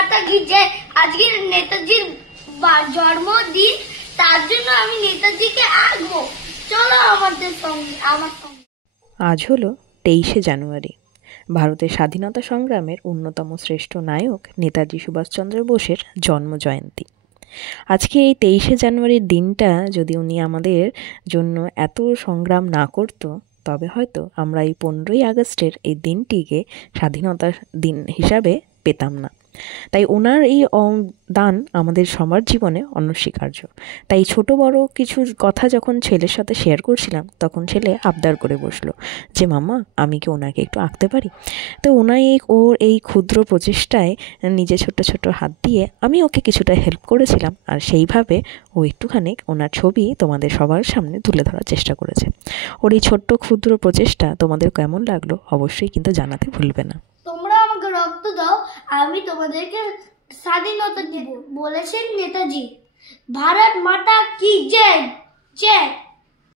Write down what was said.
মাতা কি জয়। আজকে নেতাজির জন্মদিন, তার জন্য আমি নেতাজিকে আঁকবো। চলো আমাদের সঙ্গে, আমার সঙ্গে। আজ হলো 23শে জানুয়ারি, ভারতের স্বাধীনতা সংগ্রামের অন্যতম শ্রেষ্ঠ নায়ক নেতাজি সুভাষচন্দ্র বোসের জন্মজয়ন্তী। আজকে এই 23শে জানুয়ারির দিনটা যদি উনি আমাদের জন্য এত সংগ্রাম না করতো, তবে হয়তো আমরা এই 15ই আগস্টের এই দিনটিকে স্বাধীনতার দিন হিসাবে পেতাম না। তাই ওনার এই দান আমাদের সবার জীবনে অনস্বীকার্য। তাই ছোট বড় কিছু কথা যখন ছেলের সাথে শেয়ার করছিলাম, তখন ছেলে আবদার করে বসলো যে মাম্মা, আমি কি ওনাকে একটু আঁকতে পারি? তো ওনাই ওর এই ক্ষুদ্র প্রচেষ্টায় নিজে ছোট ছোট হাত দিয়ে আমি ওকে কিছুটা হেল্প করেছিলাম, আর সেইভাবে ও একটুখানি ওনার ছবি তোমাদের সবার সামনে তুলে ধরার চেষ্টা করেছে। ওর এই ছোট্ট ক্ষুদ্র প্রচেষ্টা তোমাদের কেমন লাগলো অবশ্যই কিন্তু জানাতে ভুলবে না। তোমরা আমাকে রক্ত দাও, আমি তোমাদেরকে স্বাধীনতা দেব, বলেছেন নেতাজি। ভারত মাতা কি জয়। জয়।